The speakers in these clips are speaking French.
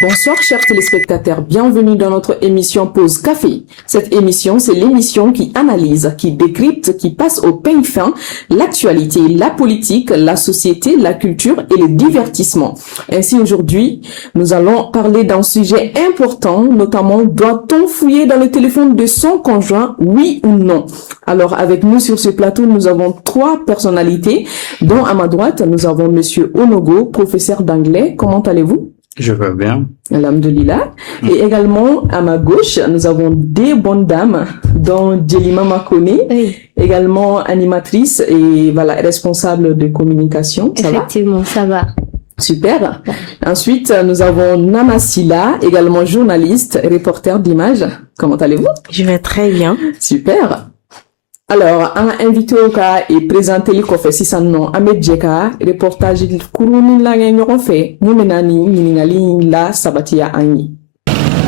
Bonsoir chers téléspectateurs, bienvenue dans notre émission Pause Café. Cette émission, c'est l'émission qui analyse, qui décrypte, qui passe au peigne fin l'actualité, la politique, la société, la culture et le divertissement. Ainsi aujourd'hui, nous allons parler d'un sujet important, notamment doit-on fouiller dans le téléphone de son conjoint, oui ou non? Alors avec nous sur ce plateau, nous avons trois personnalités, dont à ma droite, nous avons Monsieur Onogo, professeur d'anglais. Comment allez-vous? Je vais bien. Alhamdulillah. Et également, à ma gauche, nous avons des bonnes dames, dont Djelima Makone, également animatrice et voilà, responsable de communication. Effectivement, ça va. Super. Ensuite, nous avons Nana Silla, également journaliste, reporter d'images. Comment allez-vous? Je vais très bien. Super. Alors, on a invité au cas et présenté le coffre si ça non Ahmed Djeka, reportage de Kourouni la ñoxon fait, mu menani ñiningali la sabatia anyi.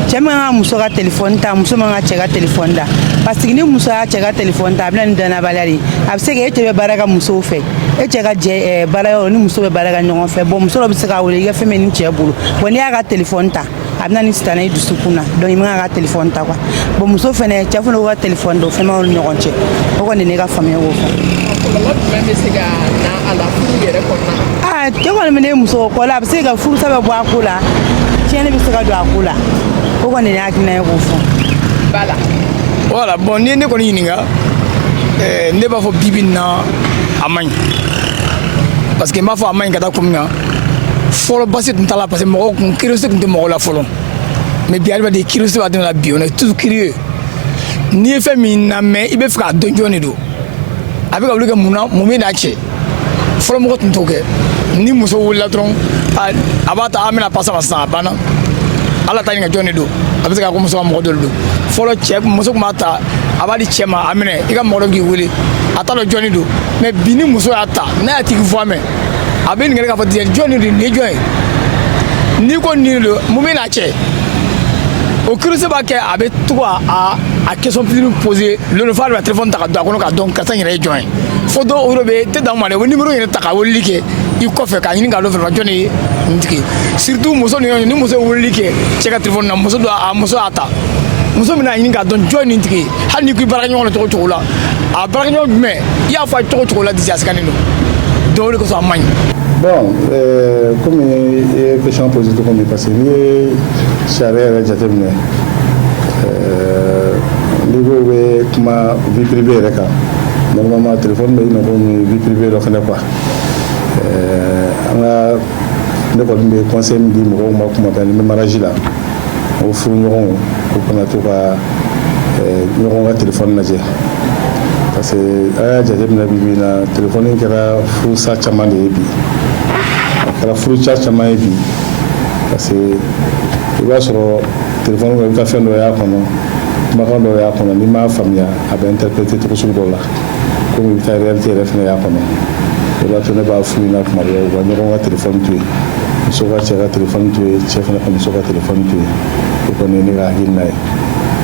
Cɛman muso ka téléphone ta muso man ka cɛ ka téléphone da parce que ni muso y'a cɛ ka téléphone ta a bɛna ni danabaliya de ye a bɛ se ka e cɛ bɛ baara kɛ musow fɛ e cɛ ka jɛ baara yɔrɔ ni muso bɛ baara kɛ ɲɔgɔn fɛ bon muso dɔ bɛ se k'a wele i ka fɛn bɛ ni cɛ bolo bon n'i y'a ka téléphone ta a bɛna ni sitanɛ ye dusukun na donc i man ka téléphone ta quoi bon muso fɛnɛ cɛ fana ka téléphone dɔ fɛn b'aw ni ɲɔgɔn cɛ o kɔni ne ka faamuya y'o fɔ. Kɔlɔlɔ jumɛn bɛ se ka na a la furu yɛrɛ kɔnɔna? Cɛ kɔni bɛ ne muso kɔ la a bɛ se ka furusa bɛ bɔ a ko la tiɲɛni bɛ se ka don a ko la. Voilà, bon, ni ne kɔni ɲininka ne b'a fɔ bibi na a man ɲi parce que n b'a fɔ a man ɲi ka taa kun min kan fɔlɔ basi tun t'a la parce que mɔgɔw kun curiosité tun tɛ mɔgɔw la fɔlɔ mais bi adamaden curiosité b'a dɛmɛ la bi on est toujours curieux n'i ye fɛn min lamɛn i bɛ fɛ k'a dɔn jɔn de don a bɛ ka wuli kɛ mun na mun bɛ n'a cɛ fɔlɔ mɔgɔ tun t'o kɛ ni muso wulila dɔrɔn a b'a ta an bɛna pasa ma sisan a banna ala ta ɲininka jɔn de don a bɛ se k'a ko muso ka mɔgɔ dɔ de don fɔlɔ cɛ muso tun b'a ta a b'a di cɛ ma a minɛ i ka mɔgɔ dɔ k'i wele a t'a dɔn jɔn de don mais bi ni muso y'a ta n'a y'a tigi fɔ a mɛn a bɛ ɲininkali k'a fɔ jɔn de don nin ye jɔn ye n'i ko nin de don mun bɛ n'a cɛ o curiosité b'a kɛ a bɛ to a question plus poser le fa de la téléphone ta ka don a kɔnɔ k'a dɔn karisa yɛrɛ ye jɔn ye fo dɔw o de bɛ tɛ dan o ma dɛ o numéro yɛrɛ ta ka weleli kɛ i kɔfɛ k'a ɲini k'a dɔn fɛnɛ jɔn de ye nin tigi surtout muso ni muso ye weleli kɛ cɛ ka téléphone na muso y'a ta muso bɛna ɲini k'a dɔn jɔn ye nin tigi ye hali n'i ko i baarakɛɲɔgɔn la cogo o cogo la a baarakɛɲɔgɔn jumɛn i y'a fɔ a cogo o cogo la disi a sikannen don donc o de kosɔn a man ɲi. Bon, comme il y a une question posée tout comme parce que les charrières et jatemine, niveau où comment vie privée là normalement téléphone mais non vie privée là fait quoi. On a ne pas me conseil me dit moi comment faire le mariage là au fond on a tout à nous on téléphone là parce que ah jatemine bibi na téléphone qui a fou ça chaman de bi. Kɛra furucɛ caman ye bi parce que i b'a sɔrɔ téléphone kɔnɔ i bɛ ka fɛn dɔ y'a kɔnɔ kumakan dɔ y'a kɔnɔ n'i m'a faamuya a bɛ interpréter cogo sugu dɔ la komi i bɛ taa réalité yɛrɛ fana y'a kɔnɔ o de b'a to ne b'a f'u ɲɛna tuma dɔw u ka ɲɔgɔn ka téléphone to yen muso ka cɛ ka téléphone to yen cɛ fana ka muso ka téléphone to yen o kɔni ye ne ka hakilina ye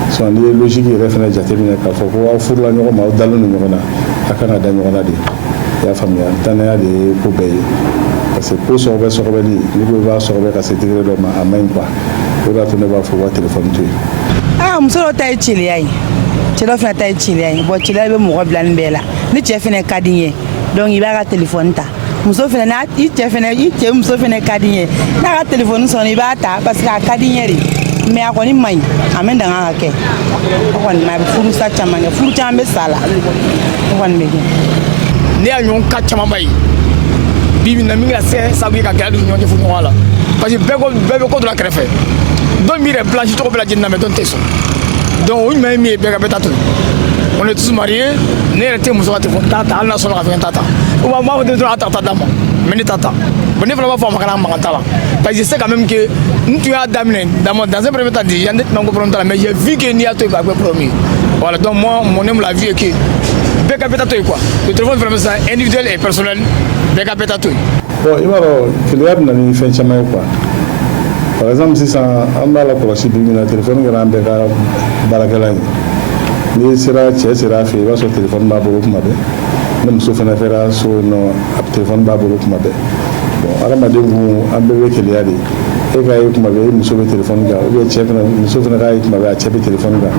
sinon n'i ye logique yɛrɛ fana jateminɛ k'a fɔ ko aw furula ɲɔgɔn ma aw dalen don ɲɔgɔn na a kan ka da ɲɔgɔn na de i y'a faamuya danaya de ye ko bɛɛ ye. Parce que pour sauver ni ko b'a sauver ka se degré dɔ ma a man ɲi quoi o de y'a to ne b'a fɔ u ka téléphone to yen. Muso dɔ ta ye celiya ye cɛ dɔ fana ta ye celiya ye bon celiya bɛ mɔgɔ bila nin bɛɛ la ni cɛ fana ka di n ye donc i b'a ka téléphone ta muso fana i cɛ muso fana ka di n ye n'a ka téléphone sɔnna i b'a ta parce que a ka di n ye de mais a kɔni man ɲi a man dan ka kɛ o kɔni ma a bɛ furusa caman kɛ furu caman bɛ sa la o kɔni bɛ kɛ. Ne y'a ɲɔgɔn ka caman ba ye. Bibi na min ka se sabu ka gɛlɛya don ɲɔgɔn cɛ fo ɲɔgɔn la parce que bɛɛ bɛ ko dɔ la kɛrɛfɛ dɔw mi yɛrɛ blanchi tɔgɔ bɛɛ lajɛlen na mais dɔw tɛ sɔn donc o ɲuman ye min ye bɛɛ ka bɛɛ ta to on est tous mariés ne yɛrɛ tɛ muso ka téléphone ta hali n'a sɔnna ka fɛn ta ou bien n b'a fɔ den dɔrɔn a ta d'a ma mais ne ta bon ne fana b'a fɔ a ma kana mankan t'a la parce que je sais quand même que n tun y'a daminɛ dans un premier temps déjà ne tun ma ko problème t'a la mais j'ai vu que n'i y'a to yen a bɛ problème voilà donc moi mon aime la vie est que bɛɛ ka bɛɛ ta to yen quoi le téléphone vraiment c'est individuel et personnel. Bon, il va qu'il y a une fin de quoi. Par exemple, si on a la collection de téléphone, il y a un barakala. Ni sera cɛ sera fɛ i b'a sɔrɔ téléphone b'a bolo kuma bɛɛ ni muso fana fɛra so téléphone b'a bolo kuma bɛɛ bon adamaden kun an bɛɛ bɛ keleya de e ka ye kuma bɛ muso bɛ téléphone kan ou bien cɛ fana muso fana ka ye kuma bɛ a cɛ bɛ téléphone kan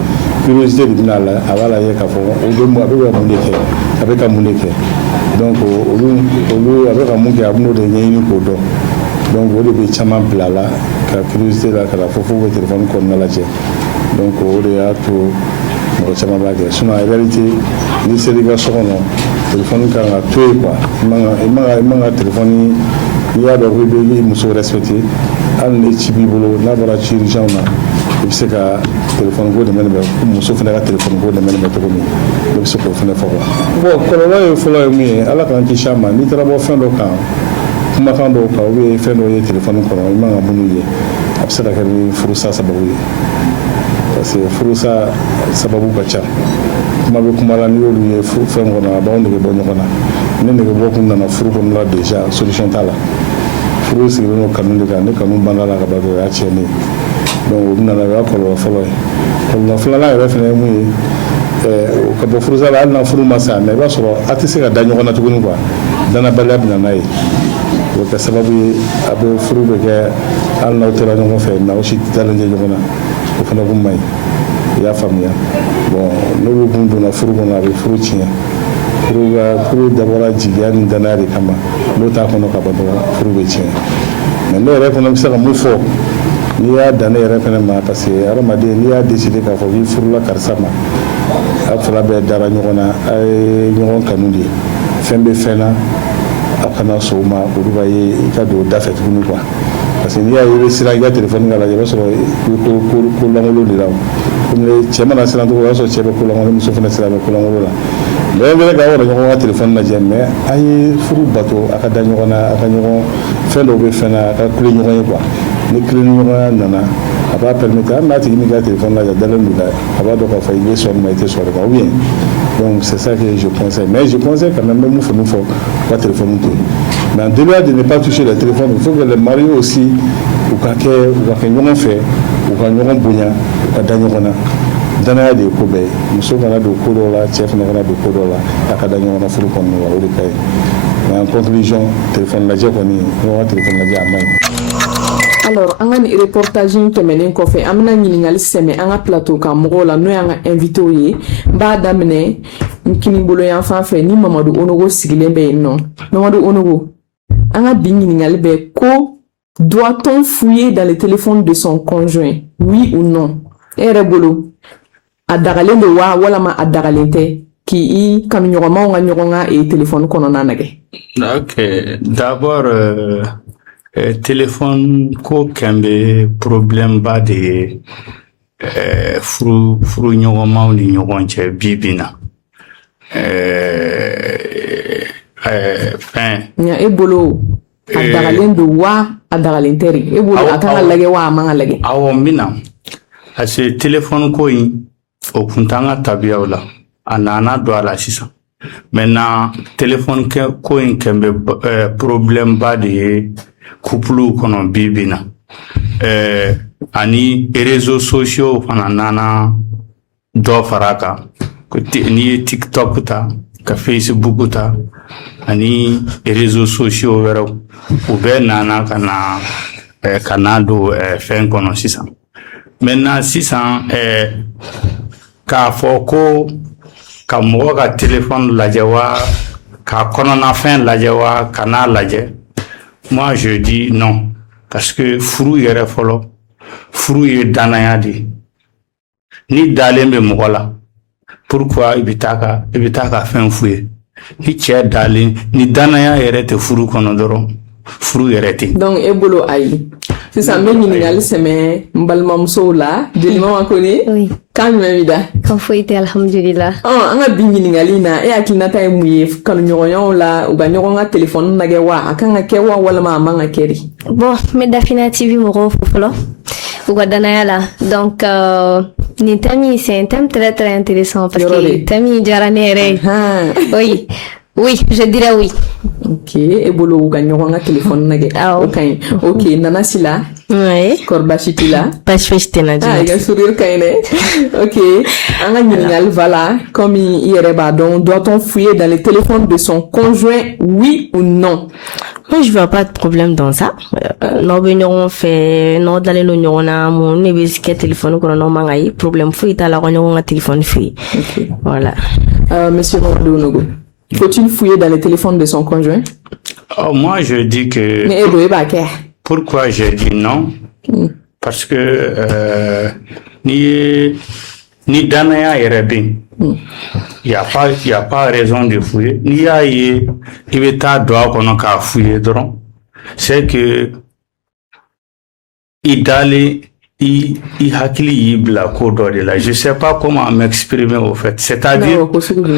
curiosité de bɛna la a b'a lajɛ k'a fɔ o bɛ mun a bɛ ka mun de kɛ a bɛ ka mun de kɛ donc olu a bɛ ka mun kɛ a bɛn'o de ɲɛɲini k'o dɔn donc o de bɛ caman bila a la ka curiosité la ka na fɔ f'u bɛ téléphone kɔnɔna lajɛ donc o de y'a to mɔgɔ caman b'a kɛ sinon en réalité ni sera i ka so kɔnɔ téléphone kan ka to yen quoi i man ka téléphone n'i y'a dɔn k'i bɛ i muso respecté hali ni ci b'i bolo n'a bɔra ci urgent na i bɛ se ka téléphone ko dɛmɛ bɛ muso fana ka téléphone ko dɛmɛ bɛ cogo min i bɛ se k'o fana fɔ quoi bon kɔlɔlɔ ye fɔlɔ ye mun ye ala k'an kisi a ma n'i taara bɔ fɛn dɔ kan kumakan dɔw kan ou bien fɛn dɔw ye téléphone kɔnɔ i man ka minnu ye a bɛ se ka kɛ ni furusa sababu ye parce que furusa sababu ka ca kuma bɛ kuma la n'i y'olu ye fɛn kɔnɔ a b'anw nege bɔ ɲɔgɔn na ni nege bɔ kun nana furu kɔnɔ la déjà solution t'a la furu sigilen don kanu de kan ni kanu banna la ka ban o y'a tiɲɛnen ye donc o nana o y'a kɔlɔlɔ fɔlɔ ye kɔlɔlɔ filanan yɛrɛ fana ye mun ye ka bɔ furusa la hali na furu ma sa mais i b'a sɔrɔ a tɛ se ka da ɲɔgɔn na tuguni quoi danabaliya bɛ na n'a ye o bɛ kɛ sababu ye a bɛ furu bɛ kɛ hali n'aw tora ɲɔgɔn fɛ mais aw si dalen tɛ ɲɔgɔn na o fana kun man ɲi i y'a faamuya bon n'olu kun donna furu kɔnɔ a bɛ furu tiɲɛ furu dabɔra jigiya ni danaya de kama n'o t'a kɔnɔ ka ban dɔrɔn furu bɛ tiɲɛ mais ne yɛrɛ fana bɛ se ka mun fɔ n'i y'a dan ne yɛrɛ fana ma parce que hadamaden n'i y'a décidé k'a fɔ k'i furula karisa ma a fila bɛɛ dara ɲɔgɔn na a ye ɲɔgɔn kanu de fɛn bɛ fɛn na a kana sɔn o ma olu b'a ye i ka don o da fɛ tuguni quoi parce que n'i y'a ye i bɛ siran i ka téléphone kan lajɛ i b'a sɔrɔ i bɛ ko lankolon de la komi cɛ mana siran cogo o y'a sɔrɔ cɛ bɛ ko lankolon muso fana siran bɛ ko lankolon la mais bɛ k'a yɛrɛ ɲɔgɔn ka téléphone lajɛ mais a ye furu bato a ka da ɲɔgɔn na a ka ɲɔgɔn fɛn dɔw bɛ fɛn na a ka kule ɲɔgɔn ye quoi ni kule ɲɔgɔnya nana a b'a permettre hali n'a tigi min ka téléphone lajɛ dalen don la a b'a dɔn k'a fɔ i bɛ sɔn nin ma i tɛ sɔn nin ma ou bien donc c'est ça que je conseille mais je conseille quand même mun fɔ u ka téléphone to mais en dehors de ne pas toucher le téléphone il faut que les mariés aussi u ka kɛ ɲɔgɔn fɛ u ka ɲɔgɔn bonya u ka da ɲɔgɔn na danaya de ye ko bɛɛ ye muso kana don ko dɔw la cɛ fana kana don ko dɔw la a ka da ɲɔgɔn na furu kɔnɔna la o de ka ɲi mais en conclusion téléphone lajɛ kɔni ɲɔgɔn ka téléphone lajɛ a man ɲi. Alors, an ka ni reportage in tɛmɛnen kɔfɛ an bɛna ɲininkali sɛmɛ an ka plateau kan mɔgɔw la n'o y'an ka invité ye n b'a daminɛ n kini bolo yan fan fɛ ni Mamadu Onogo sigilen bɛ yen nɔ. Mamadu Onogo, an ka bi ɲininkali bɛ ko doit-on fouiller dans le téléphone de son conjoint, oui ou non? E yɛrɛ bolo a dagalen don wa walama a dagalen tɛ k'i kanuɲɔgɔnmaw ka ɲɔgɔn ka téléphone kɔnɔna lajɛ? Ok, d'abord téléphone ko kɛmbe problème ba de ye furu ɲɔgɔnmaw ni ɲɔgɔn cɛ bi bi na fɛn e bolo a dagalen don wa a dagalen tɛ de e bolo a kan ka lajɛ wa a man ka lajɛ? Awɔ n bɛna parce que téléphone ko in o kun t'an ka tabiyaw la a nana don a la sisan maintenant téléphone ko in kɛmbe problème ba de ye couple kɔnɔ bi bi na ani réseaux sociaux fana nana dɔ fara kan n'i ye TikTok ta ka Facebook ta ani réseaux sociaux wɛrɛw u bɛɛ nana ka na don fɛn kɔnɔ sisan maintenant sisan k'a fɔ ko ka mɔgɔ ka téléphone lajɛ wa ka kɔnɔna fɛn lajɛ wa ka n'a lajɛ. Moi, je dis non. Parce que furu yɛrɛ fɔlɔ, furu ye danaya de. Ni dalen bɛ mɔgɔ la, pourquoi i bɛ taa ka fɛn f'u ye? Ni cɛ dalen, ni danaya yɛrɛ tɛ furu kɔnɔ dɔrɔn, furu yɛrɛ tɛ. Donc, e bolo ayi. Sisan n bɛ ɲininkali sɛmɛ n balimamusow la. Jelima Makone? Oui. Kan jumɛn b'i da? Kan foyi tɛ alhamdulillah. An ka bi ɲininkali in na e hakilinata ye mun ye kanuɲɔgɔnyaw la u ka ɲɔgɔn ka téléphone lajɛ wa a kan ka kɛ wa walama a man ka kɛ de? Bon, n bɛ Dafina TV mɔgɔw fo fɔlɔ u ka danaya la donc nin thème c'est un thème très très intéressant parce que thème diyara ne yɛrɛ ye. Oui, je dirais oui. Ok, e bolo u ka ɲɔgɔn ka téléphone lajɛ. O ka ɲi. Ok, Nana Sila. Oui. Kɔri baasi t'i la? Baasi foyi tɛ n na. I ka sourire ka ɲi dɛ. Ok, an ka ɲininkali voilà comme i yɛrɛ b'a dɔn doit-on fouiller dans le téléphone de son conjoint oui ou non? Moi, je vois pas de problème dans ça. Non, ben, on fait, non, d'aller le nyon na, mon nebisque téléphone, qu'on a mangaï, problème fouille, t'as la réunion, un téléphone fouille. Voilà. Monsieur Mamadou Onogo, faut-il fouiller dans les téléphones de son conjoint? Moi, je dis que... Mais pourquoi je dis non? Parce que ni danaya erebin. Il y a pas raison de fouiller. Ni ya ye ibeta doa kono ka fouiller dron. C'est que idale i hakili yibla ko do de là. Je sais pas comment m'exprimer au fait. C'est-à-dire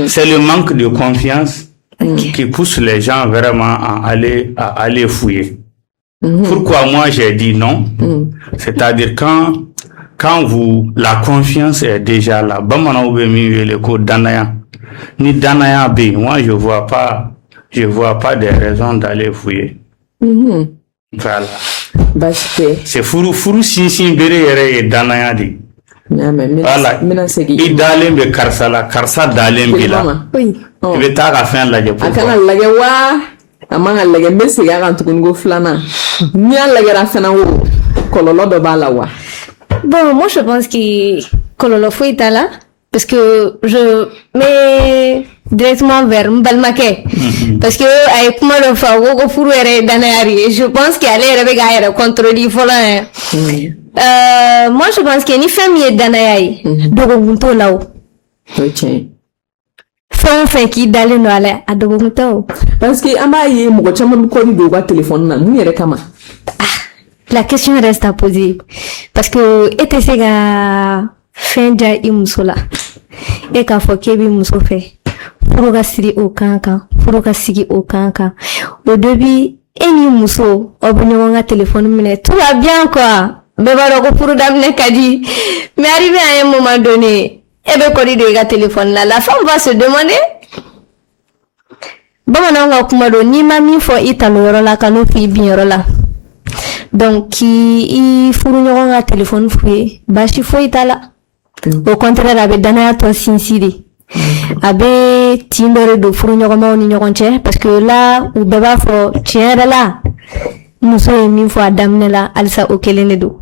c'est le manque de confiance qui pousse les gens vraiment à aller fouiller. Pourquoi moi j'ai dit non? C'est-à-dire quand la confiance est déjà là, ni danaya bi, moi je vois pas des raisons d'aller fouiller. Voilà. C'est furu si bere yere danaya di. Voilà. Idale be karsa dalen bi la. Oui. Il ta ka fin la je pour. Akana lage wa amanga lage mesi ga kan tukungo flana. Ni lage ra fana wo kololo do bala wa. Bon, moi je pense que kololo fouille ta là parce que je mets directement vers Mbalmake parce que avec kuma le fa go furu ere danayari je pense qu'elle est avec aère contrôler fola. Moi je pense que ni famille danayai dogo gunto lawo. OK. Fait qui d'aller no ala adogo gunto parce que amaye mo chama ko ni dogo téléphone na mu yere kama. La question reste à poser parce que était sega fenja imusola e ka fokebi muso fe furuga siri o kanka furuga sigi o kanka au début eni muso obunyo nga téléphone mine tout va bien quoi beba ko furu damne kadi mais arrivé à un moment donné e be ko di de téléphone là la femme va se demander bamana nga kuma do ni mami fo italo yoro la kanu fi bien yoro la. Donc, il faut un téléphone fouillé. Bashi fouille tala. Au contraire, avec Dana to sincere. Avec Tinder de fournirement au parce que là, ou beba fo tien là. Nous sommes une fois d'amener là, alsa au kelenedo.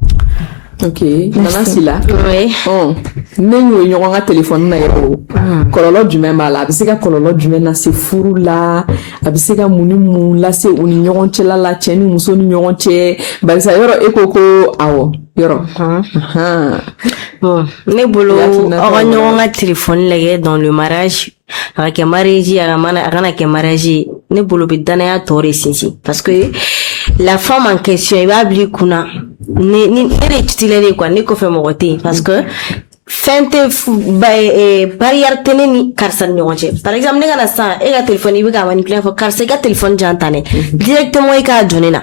OK. Nana sila. Oui. Oh. Nenyo nyonga téléphone na yero. Kololo du même ala. Bisika kololo du même na se furu la. Abisika munimu la se uni nyonche la cheni muso ni nyonche. Balisa yoro ekoko awo. Yoro. Bon, ne bolo on nyonga téléphone lege dans le mariage. Avec mariage avec mariage ne bolo be danaya tore sinsi parce que la femme en question il va oublier kuna ni réutiliser quoi ni ko fait mogoté parce que fente barrière teneni karsan nyonche par exemple ne kana sa e ga téléphone ibi ka manipuler fo karse ga téléphone jantane directement e ka jonena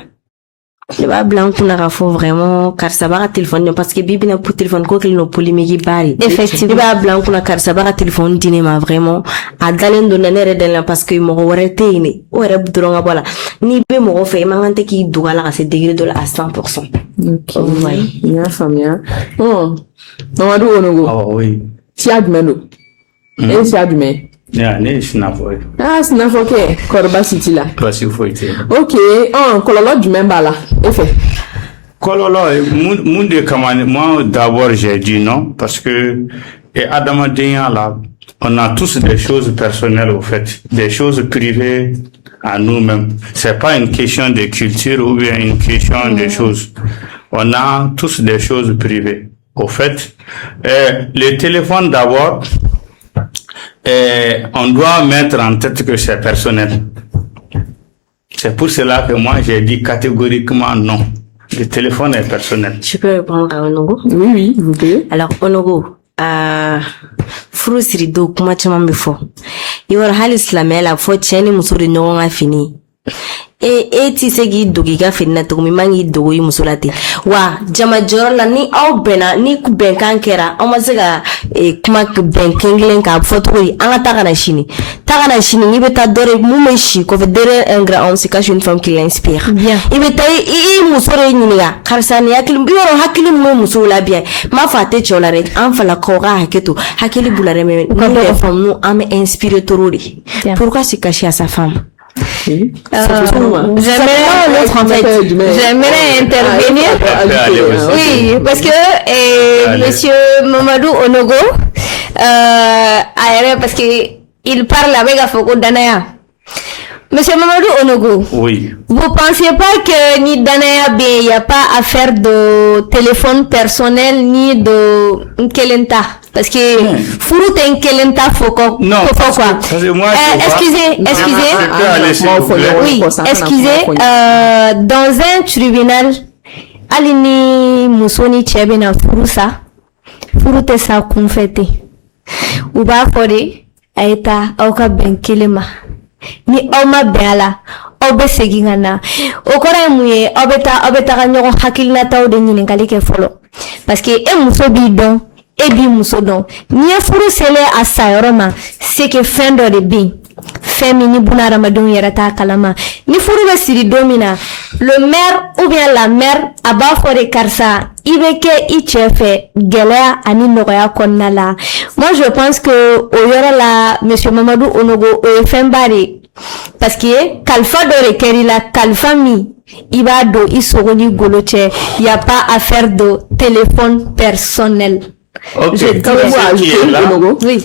le ba blanc kuna ka fo vraiment karsa ba téléphone parce que bibi na pour téléphone ko qu'il no polémique bari effectivement ba blanc kuna karsa ba téléphone dîner ma vraiment a dalen do nanere den parce que mo worete ni o re budronga bola ni be mo fe mangante ki dugala ka se degré de la à 100%. OK. Oui, bien famille. Oh. Mamadou Onogo. Oh oui. Si admeno. Et si admeno. Ya ne snafo. Ah, snafo ke korba city là. Parce faut être. OK. Kololo du même bala. Effet. Kololo munde kamane moi d'abord j'ai dit non parce que et Adama Denya là on a tous des choses personnelles au fait, des choses privées à nous-mêmes. C'est pas une question de culture ou bien une question de choses. On a tous des choses privées. Au fait, le téléphone d'abord, on doit mettre en tête que c'est personnel. C'est pour cela que moi j'ai dit catégoriquement non. Le téléphone est personnel. Je peux répondre à Onogo? Oui, vous pouvez. Alors, Onogo, furu siri do kuma caman bɛ fɔ i wɔrɔ hali silamɛya la fɔ cɛ ni muso de ɲɔgɔn ka fini e ti se k'i dogo i ka fini na cogo min man k'i dogo i muso la ten wa jama jɔyɔrɔ la ni aw bɛnna ni bɛnkan kɛra aw ma se ka kuma bɛn kelen k'a fɔ cogo di an ka taa ka na sini i bɛ taa dɔ de mun bɛ si kɔfɛ derrière un grand homme se cache une femme qui l'inspire i bɛ taa i muso de ɲininka karisa ni hakili yɔrɔ hakili mun bɛ musow la bi m'a fɔ a tɛ cɛw la dɛ an falakaw ka hakɛ to hakili b'u la dɛ mais nous les femmes nous an bɛ inspirer trop de pourquoi se cacher à sa femme Oui. J'aimerais l'autre en fait. J'aimerais intervenir. Oui, parce que Monsieur Mamadou Onogo, parce que il parle avec Afoko Danaya. Monsieur Mamadou Onogo, oui. Vous pensez pas que ni Danaya il n'y a pas affaire de téléphone personnel ni de Kelenta? Parce que Furu ten Kelenta Foko. Non, parce que moi, excusez. Oui, excusez. Dans un tribunal, Alini Musoni Tchebena Furusa, Furute sa confete. Uba Fode, Aeta, Auka Ben Kelema. Ni Oma Bela, Obe Segingana. Okora Muye, Obeta Ranyo Hakilna Tao de Ningalike Folo. Parce que Muso Bidon. Ebi musodon ni furu sele asayoroma c'est que fin de bi femini buna ramadon yarata kalama ni furu be siri domina le maire ou bien la mère aba fore karsa ibeke ichefe gelea ani noya konnala. Moi je pense que au yora la monsieur Mamadou Onogo o fembari parce que kalfa do rekeri la kalfa mi iba do isogoni goloche y a pas affaire de téléphone personnel. Ok,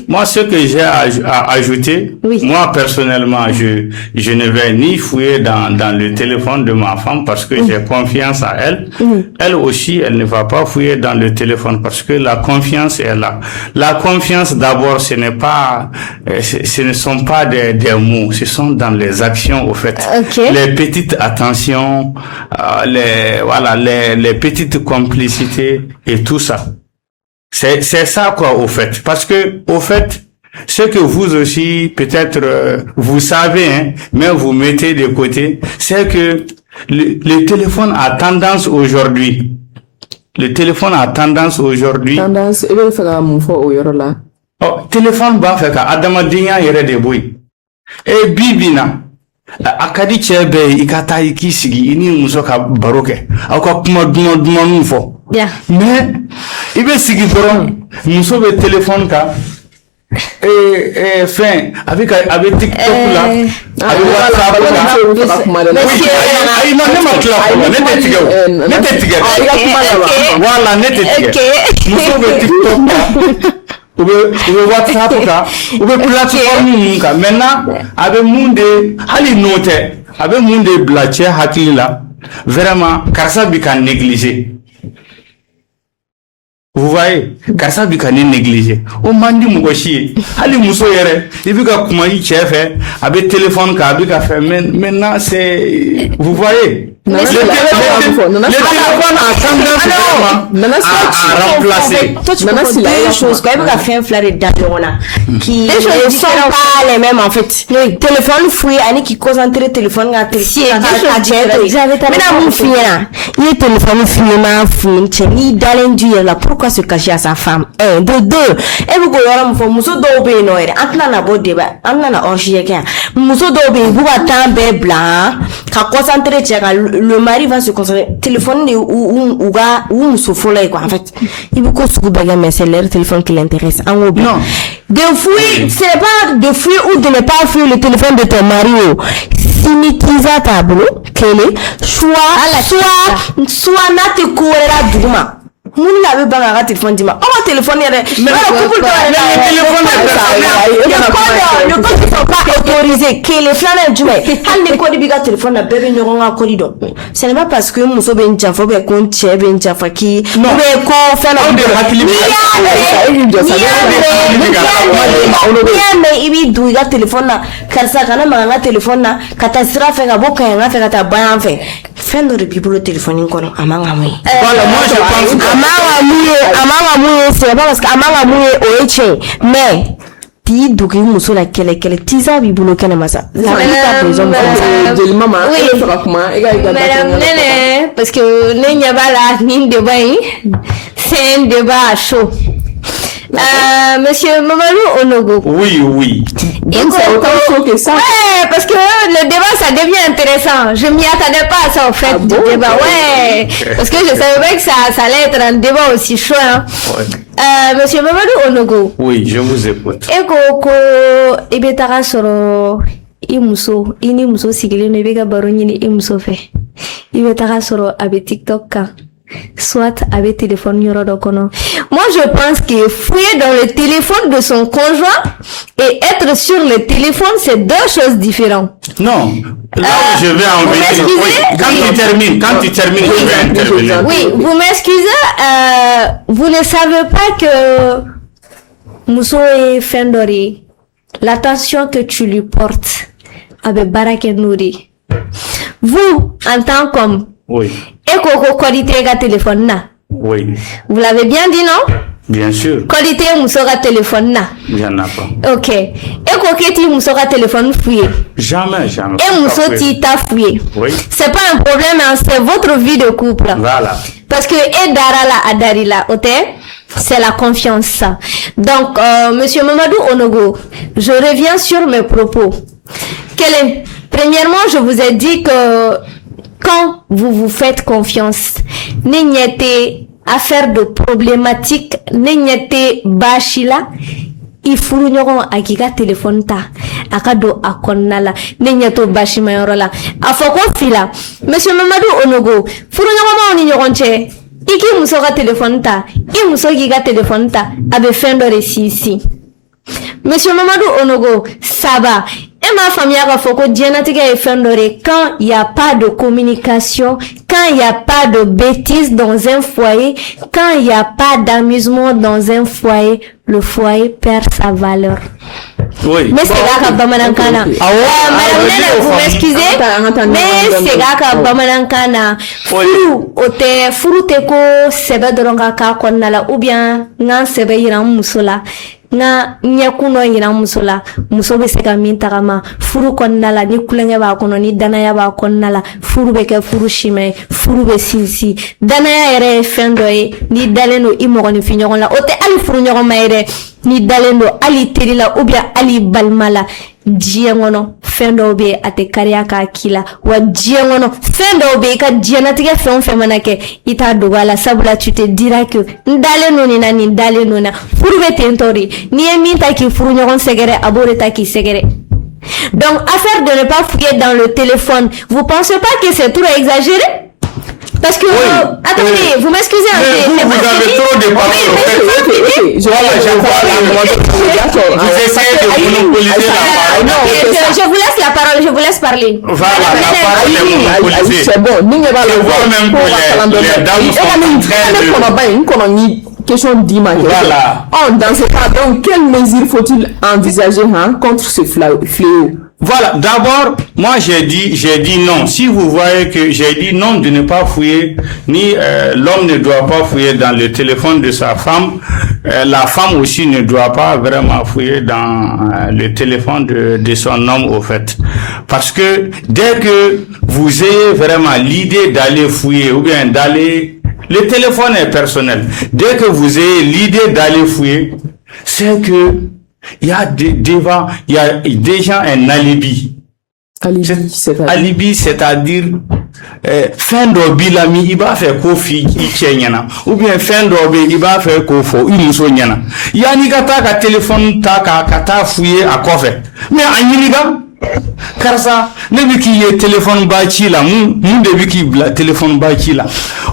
moi ce que j'ai à ajouter, moi personnellement je ne vais ni fouiller dans le téléphone de ma femme parce que j'ai confiance à elle. Elle aussi, elle ne va pas fouiller dans le téléphone parce que la confiance est là. La confiance d'abord, ce ne sont pas des mots, ce sont dans les actions au fait. Les petites attentions, les petites complicités et tout ça. C'est ça quoi au fait, parce que au fait ce que vous aussi peut-être vous savez hein, mais vous mettez de côté, c'est que le téléphone a tendance aujourd'hui. Tendance et bien faire mon fort au yoro là. Oh téléphone ba fait ka adama dinya yere de boy e bibina akadi chebe ikata ikisigi ini muso ka baroke akwa kuma duma nufo. Yeah. Mais il veut sigi doron muso be téléphone ka fin avec TikTok là avec WhatsApp là oui non ne ma clap ne te voilà ne te muso be TikTok là ou WhatsApp ka ou plateforme ka maintenant avec monde ali note avec monde blache hakili là vraiment karsa bi kan négliger. Vous voyez, car ça bika ni négligé. O mandi mugoshi, ali muso yere, ibika kuma yi chefe, avec téléphone ka bika fait maintenant c'est vous voyez. Le téléphone a tendance à remplacer. Toi tu comprends deux choses quand même qu'a fait un flair de qui ne sont pas les mêmes en fait. Le téléphone fouillé ani qui concentre téléphone à téléphone. Maintenant mon fille là, il téléphone fouillé ma fouille, ni dans Dieu là pourquoi se cacher à sa femme. Un, de deux. Et vous goyons mon femme muso dobe no ere. Antla na bodeba, antla na orgie ken. Muso dobe vous attend be blanc. Ka concentrer tcheka le mari va se concentrer. Téléphone ou muso fola quoi en fait. Il vous cause que baga mais c'est le téléphone qui l'intéresse. En gros. Non. De fouiller, c'est pas de fouiller ou de ne pas fouiller le téléphone de ton mari. Sinitiza tableau, kele, soit na te koera duma. Moun la be banga ka téléphone dima. Oh téléphone yere. Mais le code ne sont pas autorisés. Que les flancs djuma. Hal ne code biga téléphone na bébé ne ronga corridor. Ce n'est pas parce que muso ben jafa be kon che ben jafa ki be ko fa na be hakili. Mais ibi duiga téléphone na karsa kana manga téléphone na kata sira fe ga boka nga fe kata bayan fe. Fendo de bibolo téléphone kono amanga moi. Voilà, moi je pense amanga mouye c'est pas parce que amanga mouye oeche mais ti duki muso la kele tiza bi bulo kana masa la pas besoin de maman madame Nene parce que nenya bala ni débat c'est un débat chaud. Monsieur Mamadou Onogo. Oui. Donc c'est autant chaud que ça. Ouais, parce que le débat ça devient intéressant. Je m'y attendais pas à ça au fait du débat. Ouais. Parce que je savais pas que ça allait être un débat aussi chaud. Hein. Ouais. Monsieur Mamadou Onogo. Oui, je vous écoute. Eko ko ibetara soro i ni muso sigilen i bɛ ka baro ɲini i muso fɛ i bɛ taga sɔrɔ a bɛ TikTok kan soit a bɛ téléphone yɔrɔ dɔ kɔnɔ. Moi je pense que fouiller dans le téléphone de son conjoint et être sur le téléphone c'est deux choses différentes. Non. Là où je vais en venir. Oui, quand tu termines, je vais intervenir. Oui, vous m'excusez, vous ne savez pas que muso et Fendori, l'attention que tu lui portes avec Barake Nouri. Vous, en tant qu'homme, oui. Et koko qualité ga téléphone na. Oui. Vous l'avez bien dit, non? Bien sûr. Qualité muso ga téléphone na. Il n'y en a pas. Ok. Et koketi muso ga téléphone fouillé. Jamais. Et muso ti ta fouillé. Oui. C'est pas un problème, hein, c'est votre vie de couple. Voilà. Parce que et Darala Adarila, ok? C'est la confiance. Donc, Monsieur Mamadou Onogo, je reviens sur mes propos. Premièrement, je vous ai dit que quand vous vous faites confiance, n'ayez affaire de problématique, n'ayez bachila, il faut nous akiga téléphone ta, akado akonnala, n'ayez to bashima yorola. Afoko fila, Monsieur Mamadou Onogo, faut nous nyoronche. Iki musoga téléphone ta, I musogi ga téléphone ta, abe fendore si. Monsieur Mamadou Onogo, ça va. Et ma famille a foko dianatika et fendore quand il n'y a pas de communication, quand il n'y a pas de bêtises dans un foyer, quand il n'y a pas d'amusement dans un foyer, le foyer perd sa valeur. Oui. Mais c'est gaka Bamanankana. Madame Nene, vous m'excusez, mais c'est gaka Bamanankana. Furu te ko sebe doronga ka konnala ou bien nan sebe yiran musola. Na nyakuno yira musola muso be se ka min tagama furu konnala ni kulenge ba kono ni danaya ba konnala furu be ke furu shime furu be sinsi danaya yere fendo e ni daleno i mo ni finyo la o te ali furu nyogo mayre ni dalendo ali terila ou bien ali balmala jiengono fendo be ate kariya ka kila wa jiengono fendo be ka jianatige fen manake ita dogala sabula tu te diras que ndaleno ni nani ndaleno na furu be tentori ni minta ki furu nyogon segere abore ta ki segere. Donc affaire de ne pas fouiller dans le téléphone, vous pensez pas que c'est trop exagéré? Parce que, attendez, vous m'excusez un peu. Vous avez trop de paroles. Je vous laisse la parole, je vous laisse parler. Voilà, la parole est monopolisée. C'est bon. Question d'image. Voilà. Oh, dans ce cas, donc, quelles mesures faut-il envisager contre ce fléau? Voilà. D'abord, moi, j'ai dit non. Si vous voyez que j'ai dit non de ne pas fouiller, ni l'homme ne doit pas fouiller dans le téléphone de sa femme, la femme aussi ne doit pas vraiment fouiller dans le téléphone de son homme, au fait. Parce que dès que vous ayez vraiment l'idée d'aller fouiller ou bien d'aller... Le téléphone est personnel. Dès que vous ayez l'idée d'aller fouiller, c'est que il y a déjà un alibi. Alibi, c'est-à-dire fin d'obi lami iba fait kofi ichenyana ou bien fin d'obi iba fait kofo imuso nyana. Yani kata ka téléphone ta kata fouiller à kofe. Mais anyiliga karsa ne biki ye téléphone ba ci la mu de biki téléphone ba ci la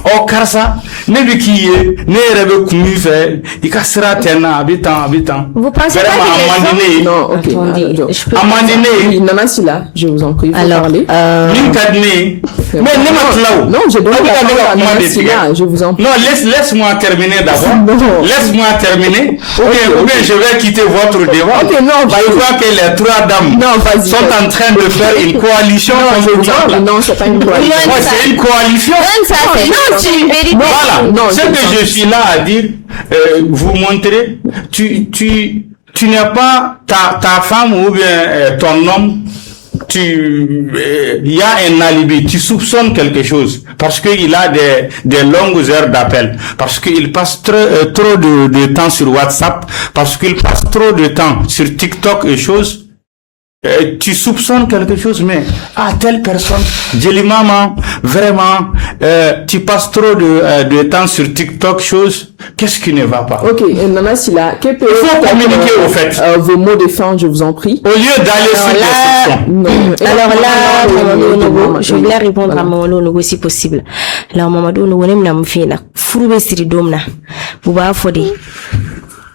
o karsa ne biki ye ne rebe kumi fe ikasra tena habitant vous pensez pas que non ok amandine nana sila je vous en prie alors parler min kadne mais ne matlaw non je dois nana sila je vous en prie non laisse-moi terminer d'abord laisse-moi terminer ou bien je vais quitter votre débat. OK non je vois que les trois dames sont en train de faire une coalition. Non, c'est pas une coalition. C'est une coalition. Voilà. Ce que je suis là à dire, vous montrer, tu n'as pas ta femme ou bien ton homme, il y a un alibi, tu soupçonnes quelque chose parce qu'il a des longues heures d'appel, parce qu'il passe trop de temps sur WhatsApp, parce qu'il passe trop de temps sur TikTok et choses. Tu soupçonnes quelque chose, mais telle personne, Jelly Maman, vraiment, tu passes trop de temps sur TikTok, chose, qu'est-ce qui ne va pas? Ok, Nana Silla, Il faut communiquer au fait. Vos mots de fin, je vous en prie. Au lieu d'aller sur les sections. Non. Alors là, Mamadou Onogo, je voulais répondre à Mamadou Onogo si possible. Alors Mamadou Onogo, nem na mfina, furube siri domna, buba fodi,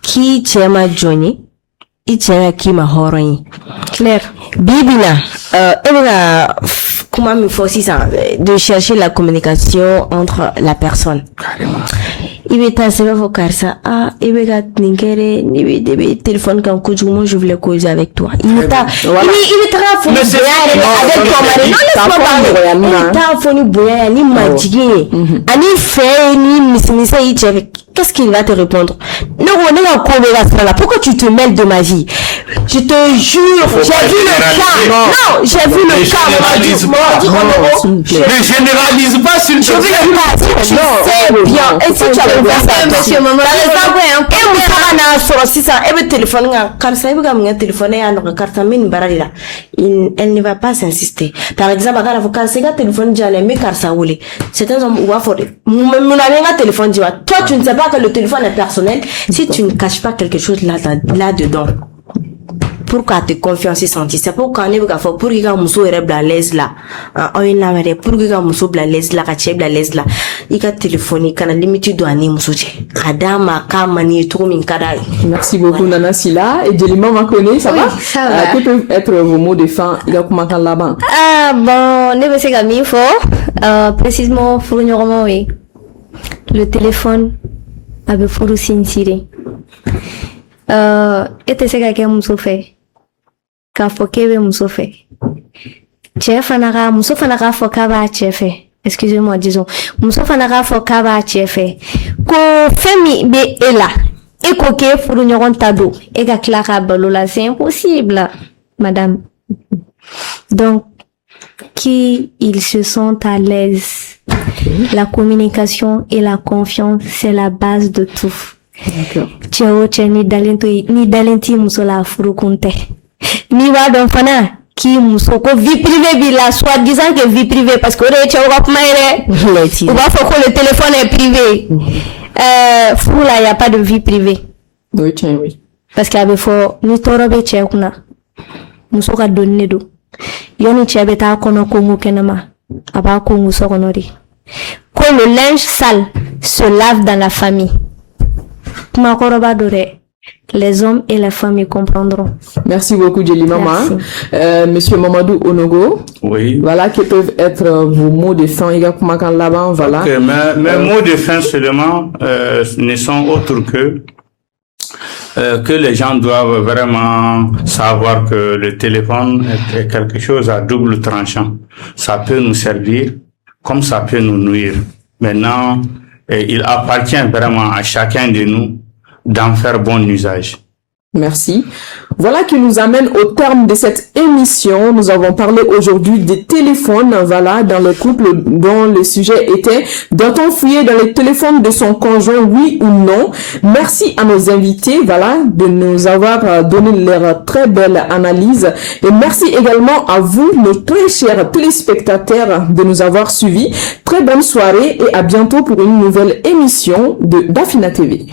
ki chema joni, i chema ki ma horon. Claire, Bibina, comment il faut aussi ça, de chercher la communication entre la personne. Carrément. Il veut t'assurer vos cartes, il veut t'inquiéter, il veut téléphone quand moi je voulais causer avec toi. Il veut avec toi, il t'a fourni boya, ni magigé, ani fait, ni missimisa, qu'est-ce qu'il va te répondre? Non, on est en conversation là. Pourquoi tu te mêles de ma vie? Je te jure, j'ai vu le cas. Non, j'ai vu le cas. Ne généralise pas sur le je veux pas, tu sais bien. Et si tu as monsieur maman, elle ne va pas s'insister. Par exemple, c'est un homme ou à fort. Téléphone, toi tu ne sais pas que le téléphone est personnel si tu ne caches pas quelque chose là-dedans. Pourquoi te confiance senti? C'est pourquoi on est pour qu'il y ait un muso blaise là. On est là, pour qu'il y ait un muso blaise là, caché blaise là. Il y a téléphone, il y a limite de année muso. Adama, kamani, tout min kadai. Merci beaucoup, Nana Silla. Et Djelima Makone, ça va? Ça va. Que peuvent être vos mots de fin? Il y a comment là-bas? Bon, ne sais pas il faut, précisément, fournirement, oui. Le téléphone, avec Fourou Sintiri. Et tu sais qu'à muso fait. Ka fɔ k'e bɛ muso fɛ muso fana k'a fɔ k'a b'a cɛ fɛ excusez-moi disons muso fana k'a fɔ k'a b'a cɛ fɛ ko fɛn min bɛ e la e ko k'e furu ɲɔgɔn ta don e ka tila k'a balo la c'est impossible madame donc qu'ils se sentent à l'aise. La communication et la confiance c'est la base de tout. Cɛ o cɛ ni dalen ti muso la furu kun tɛ ni b'a dɔn fana k'i muso ko vie privée b'i la soi-disant que vie privée parce que o de ye cɛw ka kuma ye dɛ u b'a fɔ ko le téléphone est privé furu la y a pas de vie privée oui tiens oui parce que a bɛ fɔ ni tɔɔrɔ bɛ cɛ kunna muso ka donni de don yanni cɛ bɛ taa kɔnɔ kongo kɛnɛma a b'a kongo so kɔnɔ de ko le linge sale se lave dans la famille kuma kɔrɔba do dɛ. Les hommes et les femmes comprendront. Merci beaucoup, Djeli Mama. Monsieur Mamadou Onogo. Oui. Voilà, qui peuvent être vos mots de fin. Voilà. Okay, mes mots de fin seulement ne sont autres que les gens doivent vraiment savoir que le téléphone est quelque chose à double tranchant. Ça peut nous servir comme ça peut nous nuire. Maintenant, il appartient vraiment à chacun de nous d'en faire bon usage. Merci. Voilà qui nous amène au terme de cette émission. Nous avons parlé aujourd'hui des téléphones, voilà, dans le couple dont le sujet était doit-on fouiller dans les téléphones de son conjoint, oui ou non? Merci à nos invités, voilà, de nous avoir donné leur très belle analyse. Et merci également à vous, nos très chers téléspectateurs, de nous avoir suivis. Très bonne soirée et à bientôt pour une nouvelle émission de Dafina TV.